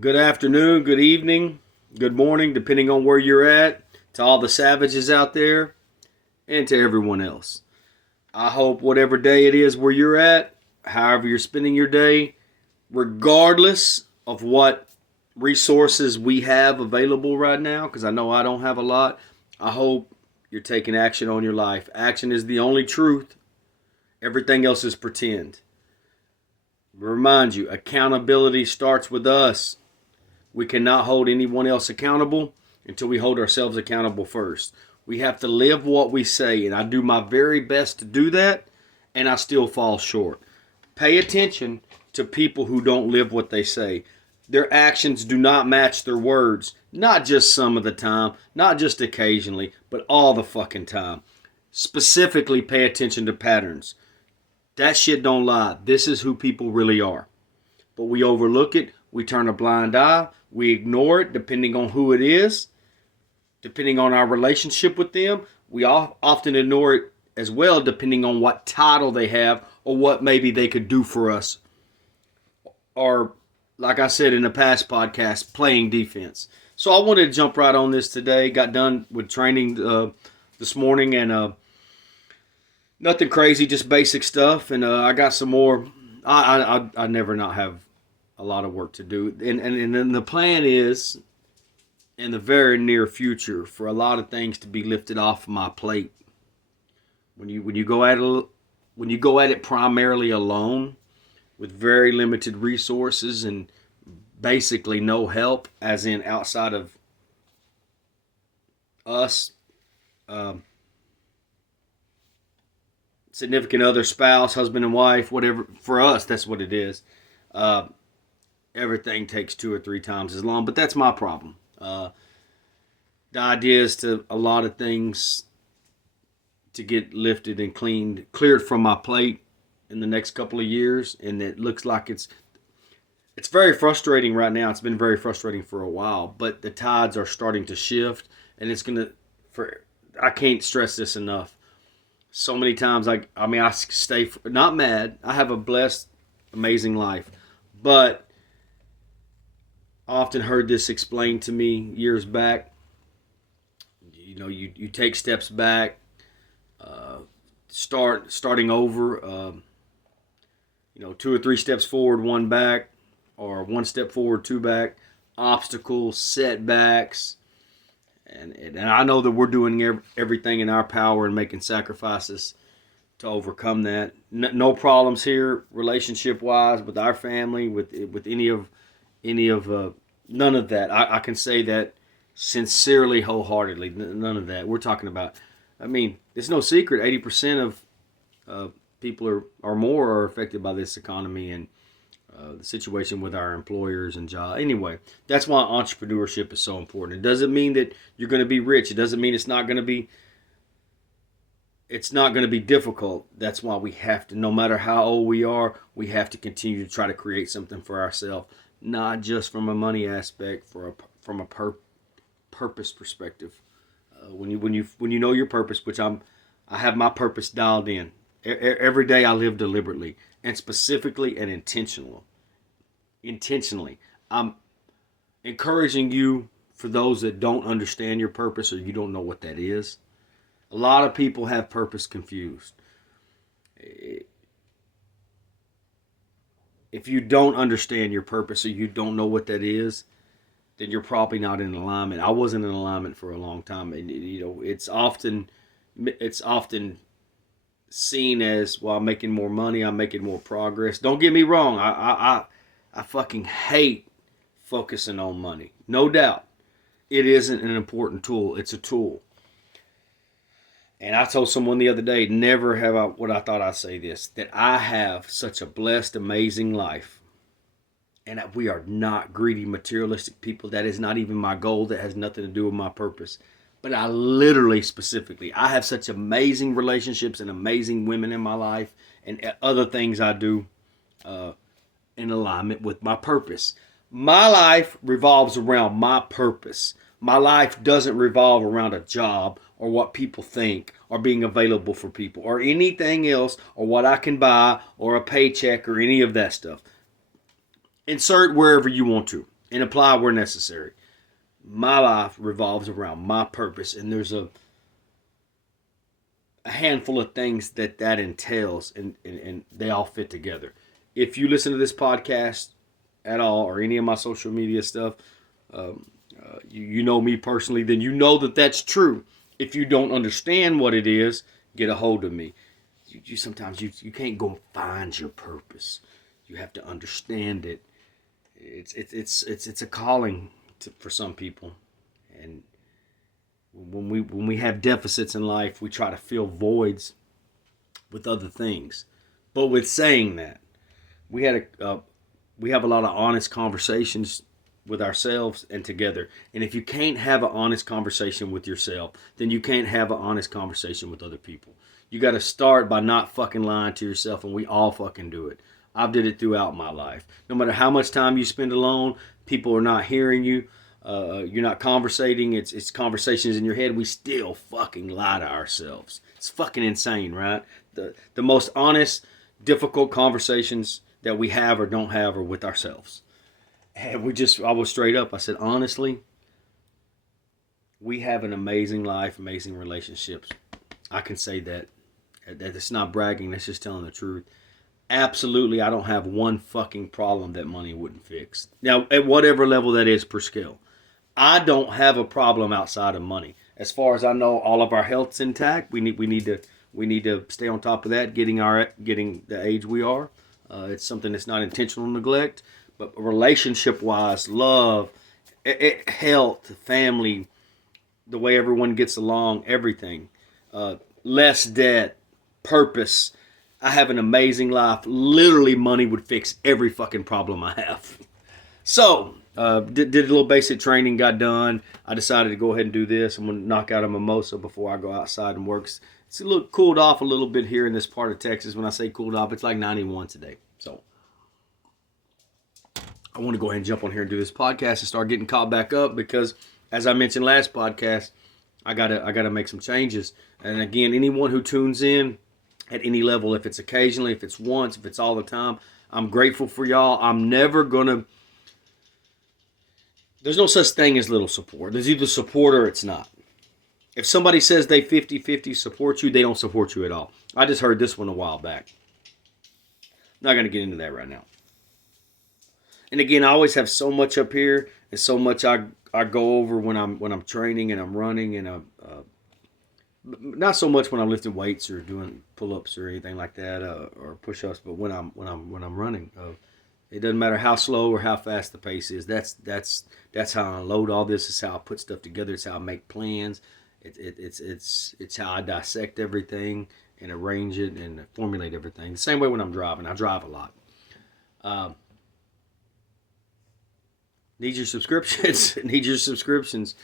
Good afternoon, good evening, good morning, depending on where you're at, to all the savages out there, and to everyone else. I hope whatever day it is where you're at, however you're spending your day, regardless of what resources we have available right now, because I know I don't have a lot, I hope you're taking action on your life. Action is the only truth, everything else is pretend. Remind you, accountability starts with us. We cannot hold anyone else accountable until we hold ourselves accountable first. We have to live what we say, and I do my very best to do that, and I still fall short. Pay attention to people who don't live what they say. Their actions do not match their words, not just some of the time, not just occasionally, but all the fucking time. Specifically, pay attention to patterns. That shit don't lie. This is who people really are. But we overlook it. We turn a blind eye. We ignore it depending on who it is, depending on our relationship with them. We often ignore it as well depending on what title they have or what maybe they could do for us. Or, like I said in the past podcast, playing defense. So I wanted to jump right on this today. Got done with training this morning and nothing crazy, just basic stuff. And I got some more. I never not have a lot of work to do. And then the plan is in the very near future for a lot of things to be lifted off my plate. When you go at it primarily alone with very limited resources and basically no help, as in outside of us, significant other, spouse, husband and wife, whatever. For us, that's what it is. Everything takes 2 or 3 times as long, but that's my problem. The idea is to a lot of things to get lifted and cleared from my plate in the next couple of years, and it looks like it's very frustrating right now. It's been very frustrating for a while, but the tides are starting to shift, and I can't stress this enough. So many times, I stay not mad. I have a blessed, amazing life, but I often heard this explained to me years back. You take steps back, starting over. 2 or 3 steps forward, 1 back, or 1 step forward, 2 back. Obstacles, setbacks, and I know that we're doing everything in our power and making sacrifices to overcome that. No problems here, relationship wise, with our family, with any of none of that. I can say that sincerely, wholeheartedly. None of that. We're talking about. It's no secret. 80% of people or more are affected by this economy and the situation with our employers and jobs. Anyway, that's why entrepreneurship is so important. It doesn't mean that you're going to be rich. It doesn't mean it's not going to be difficult. That's why we have to, no matter how old we are, we have to continue to try to create something for ourselves, not just from a money aspect, from a purpose perspective. When you know your purpose, which I have my purpose dialed in. Every day I live deliberately and specifically and intentionally. I'm encouraging you, for those that don't understand your purpose or you don't know what that is. A lot of people have purpose confused. If you don't understand your purpose or you don't know what that is, then you're probably not in alignment. I wasn't in alignment for a long time, and it's often seen as, well, I'm making more money, I'm making more progress. Don't get me wrong, I fucking hate focusing on money. No doubt. It isn't an important tool. It's a tool. And I told someone the other day, never have I, what I thought I'd say this, that I have such a blessed, amazing life. And that we are not greedy, materialistic people. That is not even my goal. That has nothing to do with my purpose. But I literally, specifically, I have such amazing relationships and amazing women in my life and other things I do in alignment with my purpose. My life revolves around my purpose. My life doesn't revolve around a job or what people think or being available for people or anything else or what I can buy or a paycheck or any of that stuff. Insert wherever you want to. and apply where necessary. My life revolves around my purpose, and there's a handful of things that entails, and they all fit together. If you listen to this podcast at all, or any of my social media stuff, you know me personally, then you know that that's true. If you don't understand what it is, get a hold of me. You sometimes you can't go find your purpose. You have to understand it. It's a calling for some people, and when we have deficits in life, we try to fill voids with other things. But with saying that, we have a lot of honest conversations with ourselves and together. And if you can't have an honest conversation with yourself, then you can't have an honest conversation with other people. You got to start by not fucking lying to yourself, and we all fucking do it. I've did it throughout my life. No matter how much time you spend alone, people are not hearing you. You're not conversating. It's conversations in your head. We still fucking lie to ourselves. It's fucking insane, right? The most honest, difficult conversations that we have or don't have are with ourselves. And I was straight up. I said, honestly, we have an amazing life, amazing relationships. I can say that. That's not bragging. That's just telling the truth. Absolutely, I don't have one fucking problem that money wouldn't fix. Now, at whatever level that is per scale. I don't have a problem outside of money. As far as I know, all of our health's intact. We need to stay on top of that, getting the age we are. It's something that's not intentional neglect. But relationship-wise, love, health, family, the way everyone gets along, everything. Less debt, purpose. I have an amazing life. Literally, money would fix every fucking problem I have. So, did a little basic training, got done. I decided to go ahead and do this. I'm going to knock out a mimosa before I go outside and work. It's a little cooled off a little bit here in this part of Texas. When I say cooled off, it's like 91 today. So, I want to go ahead and jump on here and do this podcast and start getting caught back up because, as I mentioned last podcast, I gotta make some changes. And again, anyone who tunes in at any level, if it's occasionally, if it's once, if it's all the time, I'm grateful for y'all. I'm never gonna. There's no such thing as little support. There's either support or it's not. If somebody says they 50-50 support you, they don't support you at all. I just heard this one a while back. Not gonna get into that right now. And again, I always have so much up here, and so much I go over when I'm training and I'm running, and not so much when I'm lifting weights or doing pull-ups or anything like that, or push-ups, but when I'm running, it doesn't matter how slow or how fast the pace is. That's how I unload all this. It's how I put stuff together. It's how I make plans. It's how I dissect everything and arrange it and formulate everything. The same way when I'm driving. I drive a lot. Need your subscriptions. Need your subscriptions.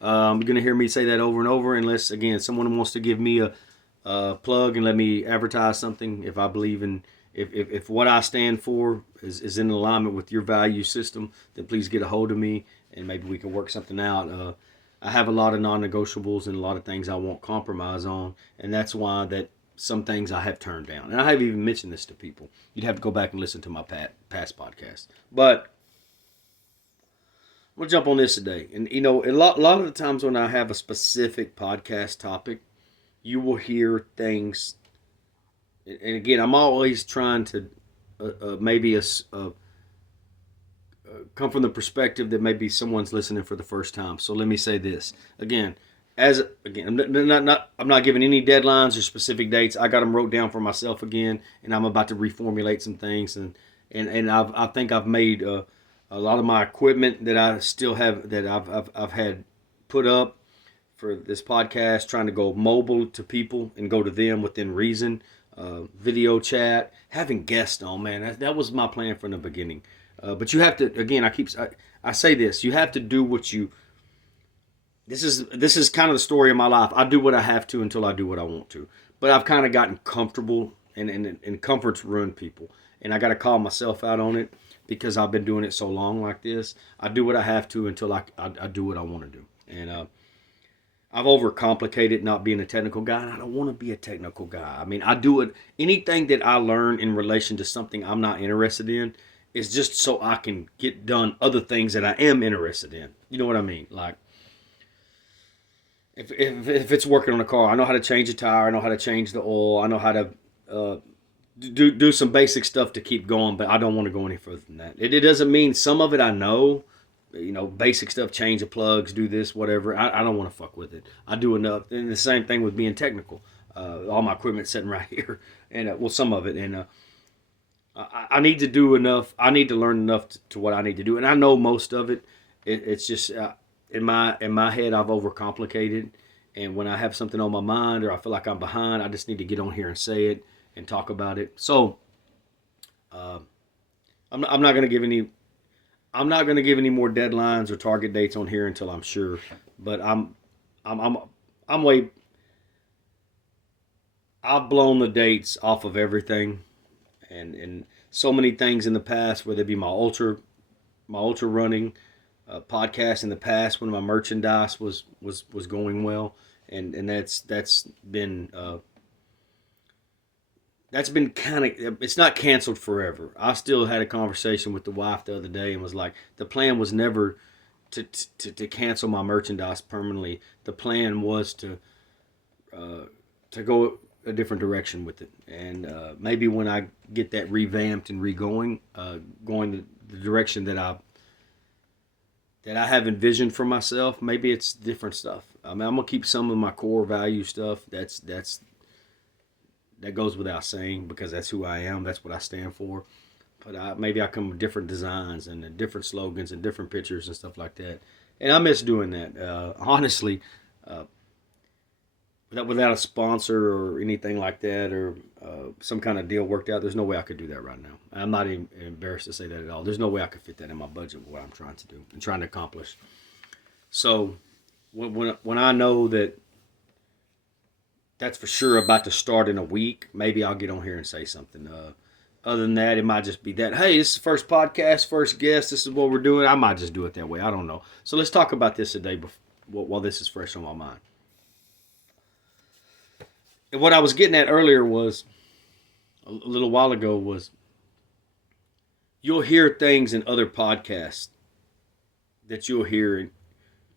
You're going to hear me say that over and over unless, again, someone wants to give me a plug and let me advertise something. If I believe in, if what I stand for is in alignment with your value system, then please get a hold of me and maybe we can work something out. I have a lot of non-negotiables and a lot of things I won't compromise on, and that's why that some things I have turned down. And I have even mentioned this to people. You'd have to go back and listen to my past podcast. But we'll jump on this today. And, a lot of the times when I have a specific podcast topic, you will hear things. And again, I'm always trying to maybe come from the perspective that maybe someone's listening for the first time. So let me say this. Again, I'm not giving any deadlines or specific dates. I got them wrote down for myself again, and I'm about to reformulate some things. And I think I've made a lot of my equipment that I still have, that I've had put up for this podcast, trying to go mobile to people and go to them within reason. Video chat, having guests on, man. That was my plan from the beginning. But you have to, again, I say this, you have to do what you, this is kind of the story of my life. I do what I have to until I do what I want to. But I've kind of gotten comfortable, and comfort's ruined people. And I got to call myself out on it because I've been doing it so long like this. I do what I have to until I do what I want to do. And I've overcomplicated not being a technical guy, and I don't want to be a technical guy. I mean, I do it, anything that I learn in relation to something I'm not interested in, is just so I can get done other things that I am interested in. You know what I mean? Like, if it's working on a car, I know how to change a tire, I know how to change the oil, I know how to do some basic stuff to keep going, but I don't want to go any further than that. It doesn't mean some of it I know, basic stuff, change the plugs, do this, whatever. I don't want to fuck with it. I do enough. And the same thing with being technical. All my equipment's sitting right here, and well, some of it, and I need to do enough. I need to learn enough to what I need to do, and I know most of it. It's just in my head, I've overcomplicated, and when I have something on my mind or I feel like I'm behind, I just need to get on here and say it and talk about it. So I'm not going to give any. I'm not going to give any more deadlines or target dates on here until I'm sure. But I'm way. I've blown the dates off of everything, and so many things in the past, whether it be my ultra running podcast in the past when my merchandise was going well, and that's been kind of, it's not canceled forever. I still had a conversation with the wife the other day and was like, the plan was never to cancel my merchandise permanently. The plan was to go a different direction with it, and maybe when I get that revamped and going the direction that I have envisioned for myself, maybe it's different stuff. I mean, I'm gonna keep some of my core value stuff. That goes without saying, because that's who I am. That's what I stand for. But maybe I come with different designs and different slogans and different pictures and stuff like that. And I miss doing that. Honestly, without a sponsor or anything like that, or some kind of deal worked out, there's no way I could do that right now. I'm not even embarrassed to say that at all. There's no way I could fit that in my budget with what I'm trying to do and trying to accomplish. So when I know that that's for sure about to start in a week, maybe I'll get on here and say something. Other than that, it might just be that, hey, this is the first podcast, first guest, this is what we're doing. I might just do it that way. I don't know. So let's talk about this today while this is fresh on my mind. And what I was getting at earlier was, a little while ago, was you'll hear things in other podcasts that you'll hear in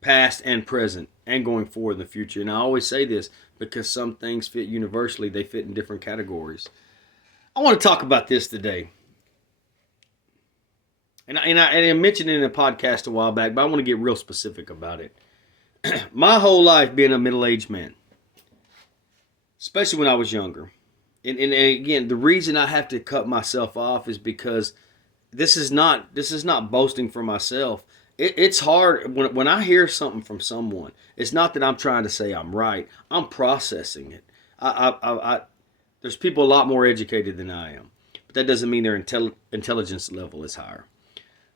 past and present and going forward in the future. And I always say this because some things fit universally, they fit in different categories. I want to talk about this today. And I mentioned it in a podcast a while back, but I want to get real specific about it. My whole life being a middle-aged man, especially when I was younger. And again, the reason I have to cut myself off is because this is not boasting for myself. It's hard when I hear something from someone. It's not that I'm trying to say I'm right. I'm processing it. There's people a lot more educated than I am, but that doesn't mean their intelligence level is higher.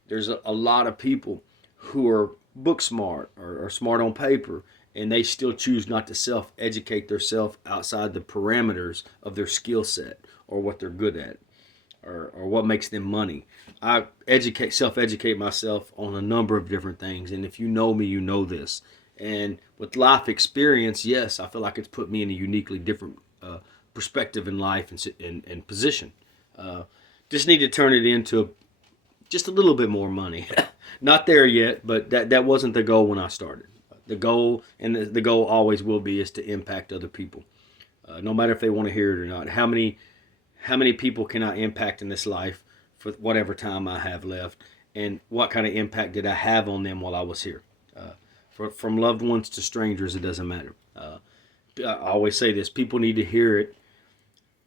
There's a lot of people who are book smart or smart on paper, and they still choose not to self-educate themselves outside the parameters of their skill set or what they're good at or what makes them money. I self-educate myself on a number of different things, and if you know me, you know this. And with life experience, yes, I feel like it's put me in a uniquely different perspective in life and position. Just need to turn it into just a little bit more money. Not there yet, but that wasn't the goal when I started. The goal, and the goal always will be, is to impact other people, no matter if they want to hear it or not. How many people can I impact in this life for whatever time I have left, and what kind of impact did I have on them while I was here? From loved ones to strangers, it doesn't matter. I always say this: people need to hear it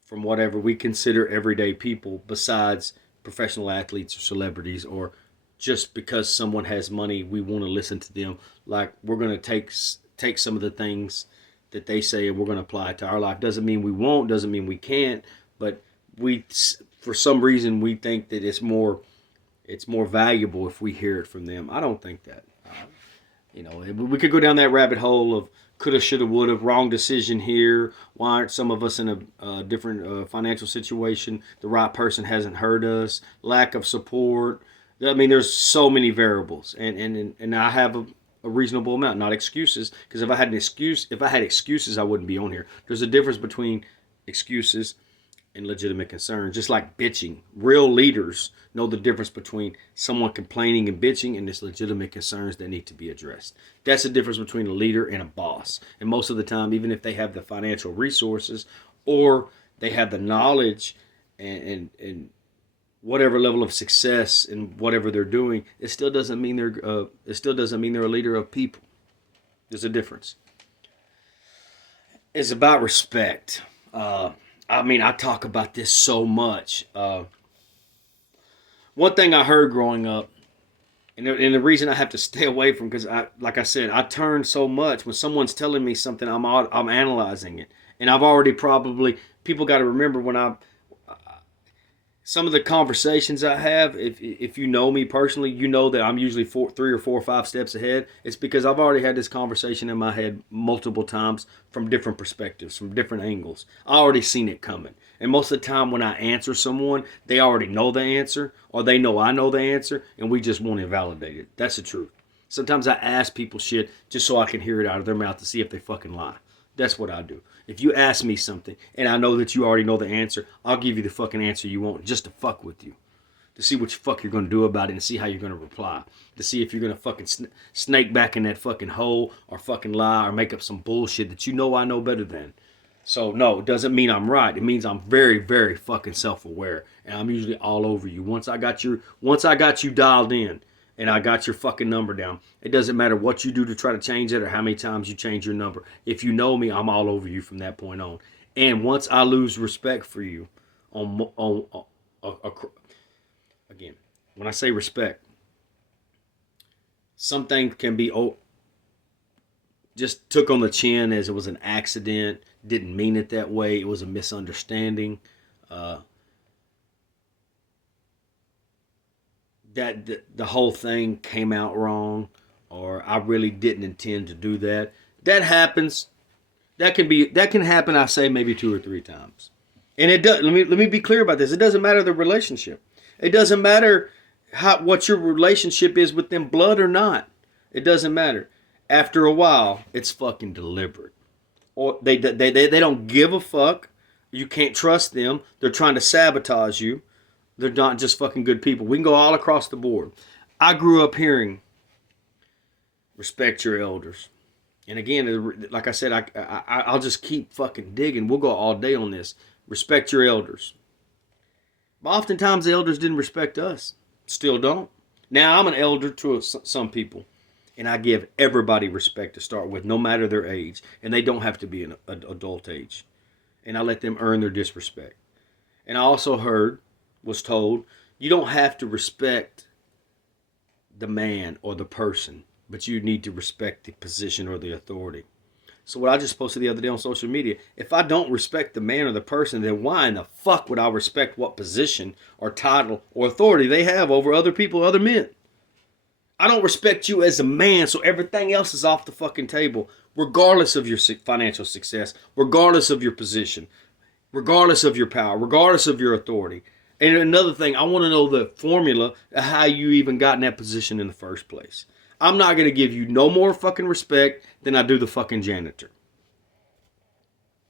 from whatever we consider everyday people, besides professional athletes or celebrities, or just because someone has money, we want to listen to them. Like, we're going to take some of the things that they say and we're going to apply it to our life. Doesn't mean we won't, doesn't mean we can't, but for some reason, we think that it's more valuable if we hear it from them. I don't think that. We could go down that rabbit hole of coulda, shoulda, woulda, wrong decision here. Why aren't some of us in a different financial situation? The right person hasn't heard us. Lack of support. I mean, there's so many variables, and I have a reasonable amount, not excuses. Because if I had excuses, I wouldn't be on here. There's a difference between excuses and legitimate concerns, just like bitching. Real leaders know the difference between someone complaining and bitching and this legitimate concerns that need to be addressed. That's the difference between a leader and a boss. And most of the time, even if they have the financial resources or they have the knowledge and whatever level of success in whatever they're doing, it still doesn't mean they're a leader of people. There's a difference. It's about respect. I talk about this so much. One thing I heard growing up, and the reason I have to stay away from, because like I said, I turn so much when someone's telling me something, I'm analyzing it, and I've already people got to remember some of the conversations I have, if you know me personally, you know that I'm usually 3 or 4 or 5 steps ahead. It's because I've already had this conversation in my head multiple times from different perspectives, from different angles. I already seen it coming. And most of the time when I answer someone, they already know the answer, or they know I know the answer, and we just won't invalidate it. That's the truth. Sometimes I ask people shit just so I can hear it out of their mouth to see if they fucking lie. That's what I do. If you ask me something and I know that you already know the answer, I'll give you the fucking answer you want just to fuck with you. To see what the fuck you're going to do about it and see how you're going to reply. To see if you're going to fucking snake back in that fucking hole or fucking lie or make up some bullshit that you know I know better than. So no, it doesn't mean I'm right. It means I'm very, very fucking self-aware. And I'm usually all over you. Once I got you dialed in, and I got your fucking number down, it doesn't matter what you do to try to change it or how many times you change your number. If you know me, I'm all over you from that point on. And once I lose respect for you, again, when I say respect, something can be just took on the chin as it was an accident, didn't mean it that way, it was a misunderstanding. That the whole thing came out wrong, or I really didn't intend to do that. That happens. That can happen. I say maybe 2 or 3 times, and it does. Let me be clear about this. It doesn't matter the relationship. It doesn't matter what your relationship is with them, blood or not. It doesn't matter. After a while, it's fucking deliberate, or they don't give a fuck. You can't trust them. They're trying to sabotage you. They're not just fucking good people. We can go all across the board. I grew up hearing, respect your elders. And again, like I said, I'll just keep fucking digging. We'll go all day on this. Respect your elders. But oftentimes the elders didn't respect us. Still don't. Now I'm an elder to some people. And I give everybody respect to start with, no matter their age. And they don't have to be an adult age. And I let them earn their disrespect. And I also was told, you don't have to respect the man or the person, but you need to respect the position or the authority. So what I just posted the other day on social media, if I don't respect the man or the person, then why in the fuck would I respect what position or title or authority they have over other people, other men? I don't respect you as a man, so everything else is off the fucking table, regardless of your financial success, regardless of your position, regardless of your power, regardless of your authority. And another thing, I want to know the formula of how you even got in that position in the first place. I'm not going to give you no more fucking respect than I do the fucking janitor.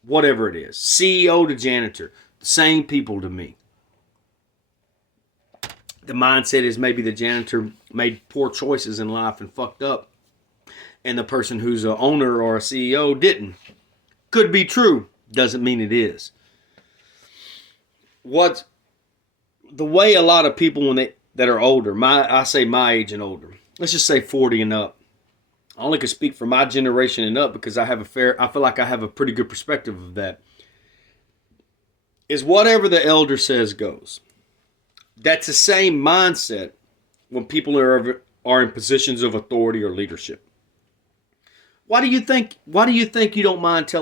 Whatever it is. CEO to janitor. The same people to me. The mindset is maybe the janitor made poor choices in life and fucked up. And the person who's an owner or a CEO didn't. Could be true. Doesn't mean it is. The way a lot of people that are older, I say my age and older, let's just say 40 and up. I only can speak for my generation and up because I feel like I have a pretty good perspective of that. Is whatever the elder says goes. That's the same mindset when people are in positions of authority or leadership. Why do you think you don't mind telling